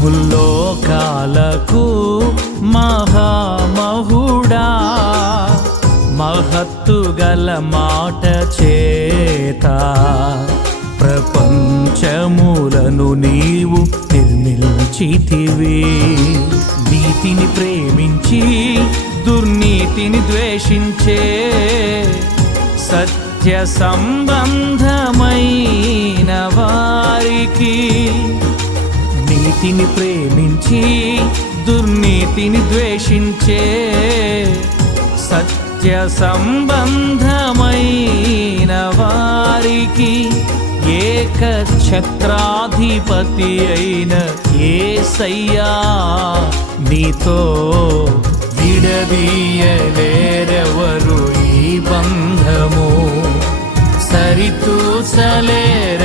ముల్లోకాలకు మహామహుడా, మహత్తు గల మాట చేత ప్రపంచములను నీవు నిర్మించితివి. నీతిని ప్రేమించి దుర్నీతిని ద్వేషించే సత్య సంబంధమైన వారికి, నీతిని ప్రేమించి దుర్నీతిని ద్వేషించే సత్య సంబంధమైన వారికి ఏక ఛత్రాధిపతి అయిన యేసయ్యా నీతో విడదీయలేరెవరు ఈ బంధము, సరితూచలేరు